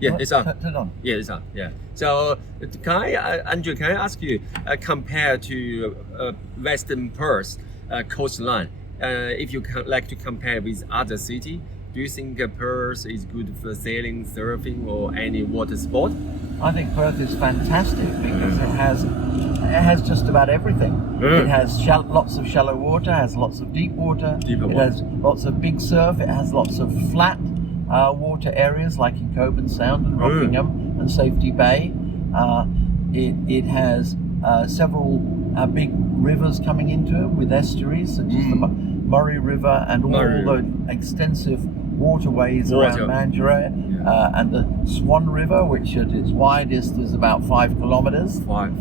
Yeah, it's on. Turn on. Yeah, it's on. Yeah. So, Andrew, can I ask you, compared to Western Perth coastline, if you like to compare with other city, do you think Perth is good for sailing, surfing, or any water sport? I think Perth is fantastic because it has just about everything. Mm. It has lots of shallow water, has lots of deep water. Deeper it water. has lots of big surf. It has lots of flat water areas like in Cockburn Sound and Rockingham and Safety Bay. It has several big rivers coming into it with estuaries such as the Murray River and all the extensive waterways around Mandurah, and the Swan River, which at its widest is about 5 kilometres.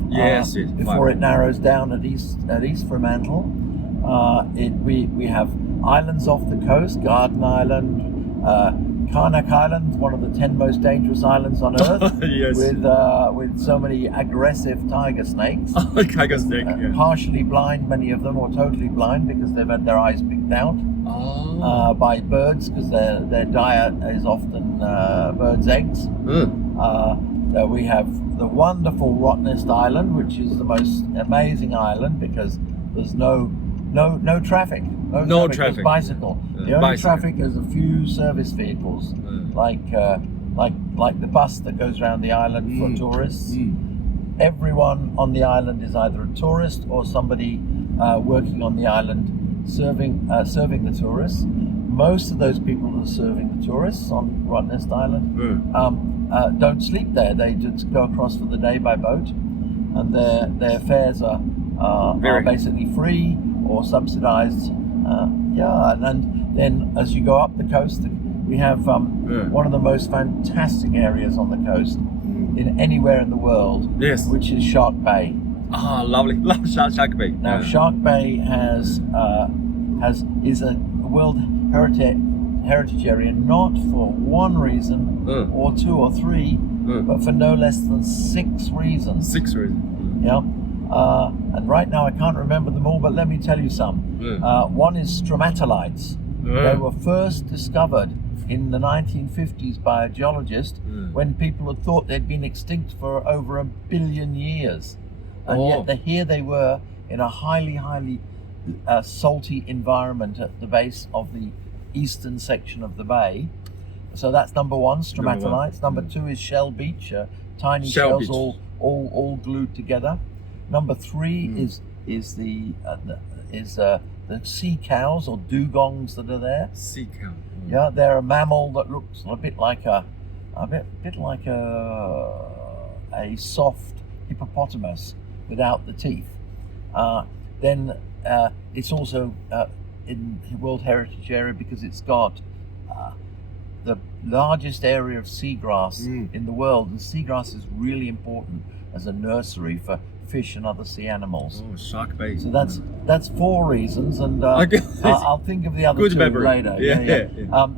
Yes, before it narrows down at East Fremantle. We have islands off the coast: Garden Island, Karnak Island, one of the 10 most dangerous islands on Earth, yes. with so many aggressive tiger snakes. Tiger snake, yeah. Partially blind, many of them, or totally blind because they've had their eyes picked out by birds, because their diet is often birds' eggs. We have the wonderful Rottnest Island, which is the most amazing island because there's no traffic. No traffic. There's bicycle. The only traffic is a few service vehicles, like the bus that goes around the island for tourists. Everyone on the island is either a tourist or somebody working on the island serving the tourists. Most of those people who are serving the tourists on Rottnest Island don't sleep there. They just go across for the day by boat, and their fares are basically free or subsidised. And then as you go up the coast, we have one of the most fantastic areas on the coast in anywhere in the world, which is Shark Bay. Lovely, love Shark Bay. Now Shark Bay is a World Heritage Area, not for one reason or two or three, but for no less than 6 reasons. 6 reasons. Yeah. And right now I can't remember them all, but let me tell you some. One is stromatolites. They were first discovered in the 1950s by a geologist when people had thought they'd been extinct for over 1 billion years. And yet here they were in a highly salty environment at the base of the eastern section of the bay. So that's number one, stromatolites. Number 2 is shell beach, tiny shells all glued together. Number 3 is the sea cows or dugongs that are there. Sea cow. Yeah, they're a mammal that looks a bit like a soft hippopotamus without the teeth. Then it's also in the World Heritage Area because it's got the largest area of seagrass in the world, and seagrass is really important as a nursery for fish and other sea animals. Shark Bay. So that's 4 reasons, and I'll think of the other Good 2 memory. later. Yeah.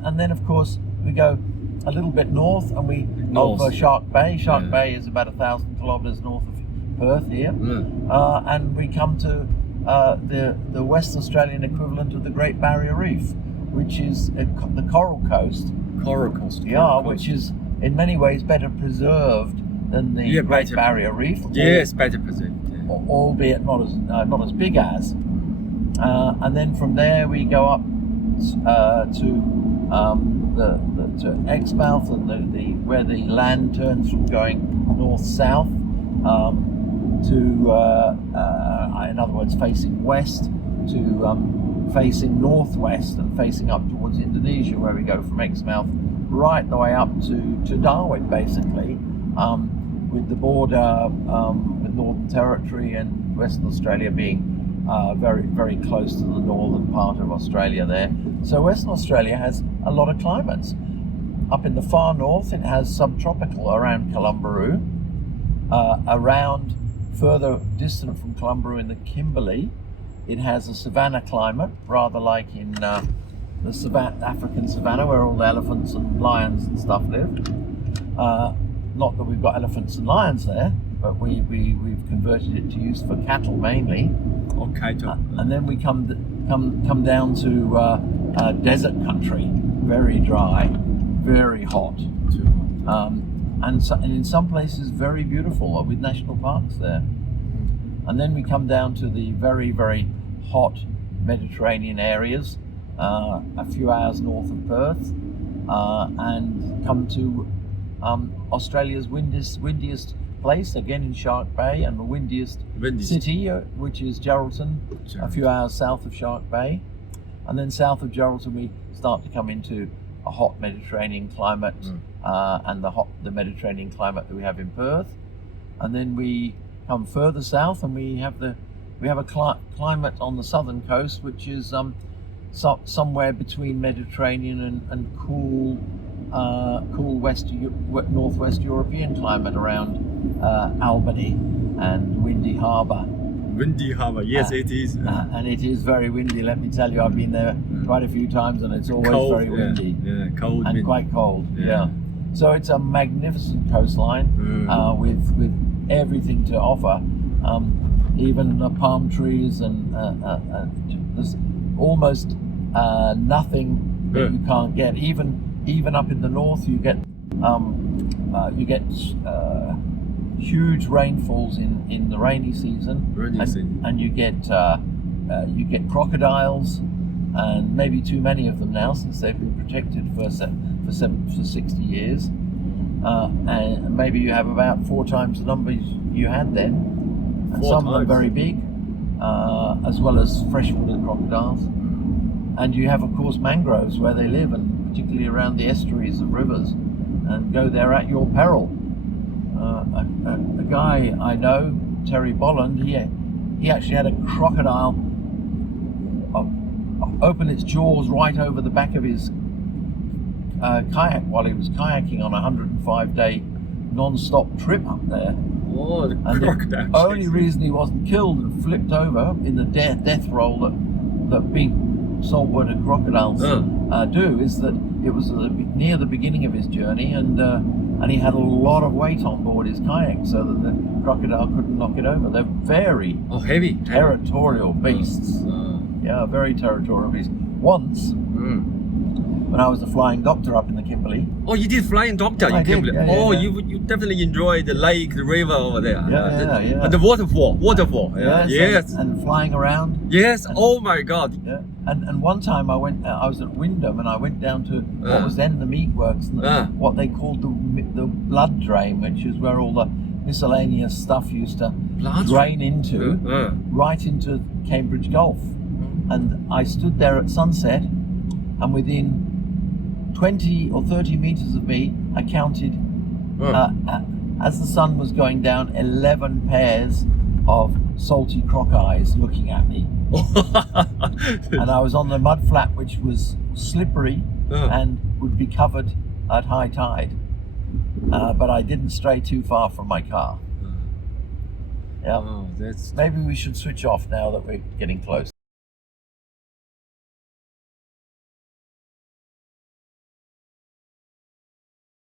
And then of course we go a little bit north, and we over Shark Bay. Shark Bay is about 1,000 kilometres north of Perth here, and we come to the West Australian equivalent of the Great Barrier Reef, which is the Coral Coast. Coral Coast. Which is in many ways better preserved than the Great Barrier Reef. Yes, better preserved. Albeit not as big as. And then from there we go up to Exmouth, and where the land turns from going north-south in other words, facing west to facing northwest and facing up towards Indonesia, where we go from Exmouth right the way up to Darwin, basically, with the border with Northern Territory and Western Australia being very, very close to the northern part of Australia there. So Western Australia has a lot of climates. Up in the far north, it has subtropical around Columbaroo. Around further distant from Columbaroo in the Kimberley, it has a savanna climate, rather like in the African savanna, where all the elephants and lions and stuff live. Not that we've got elephants and lions there, but we've converted it to use for cattle mainly. And then we come down to desert country, very dry, very hot. and in some places very beautiful with national parks there. And then we come down to the very, very hot Mediterranean areas, a few hours north of Perth, and come to Australia's windiest place, again in Shark Bay, and the windiest city, which is Geraldton, a few hours south of Shark Bay. And then south of Geraldton we start to come into a hot Mediterranean climate, and the Mediterranean climate that we have in Perth. And then we come further south and we have a climate on the southern coast which is somewhere between Mediterranean and cool northwest European climate around Albany and Windy Harbour. Windy Harbour, yes, it is. And it is very windy, let me tell you. I've been there quite a few times and it's always Cold, very windy. Yeah, cold. And quite cold, yeah. So it's a magnificent coastline with everything to offer. Even palm trees and there's almost nothing that you can't get. Even up in the north, you get huge rainfalls in the rainy season, and you get crocodiles, and maybe too many of them now since they've been protected for 60 years, and maybe you have about 4 times the numbers you had then, and some of them very big, as well as freshwater crocodiles. And you have, of course, mangroves where they live, and particularly around the estuaries of rivers, and go there at your peril. A guy I know, Terry Bolland, he actually had a crocodile open its jaws right over the back of his kayak while he was kayaking on a 105-day non-stop trip up there. Oh, the crocodile! The only reason he wasn't killed and flipped over in the death roll that big saltwater crocodiles do is that it was near the beginning of his journey, and he had a lot of weight on board his kayak so that the crocodile couldn't knock it over. They're very heavy territorial beasts. Yeah, very territorial beasts. Once, when I was a flying doctor up in the Kimberley. Oh, you did flying doctor in Kimberley. You definitely enjoyed the lake, the river over there. Yeah. And the waterfall. Yes. And flying around. Yes. Oh my God. Yeah. And one time I was at Wyndham and I went down to what was then the meat works, and what they called the blood drain, which is where all the miscellaneous stuff used to drain into, right into Cambridge Gulf. And I stood there at sunset, and within 20 or 30 meters of me, I counted, as the sun was going down, 11 pairs of salty croc eyes looking at me. And I was on the mud flat, which was slippery and would be covered at high tide. But I didn't stray too far from my car. Yeah. Oh, Maybe we should switch off now that we're getting close.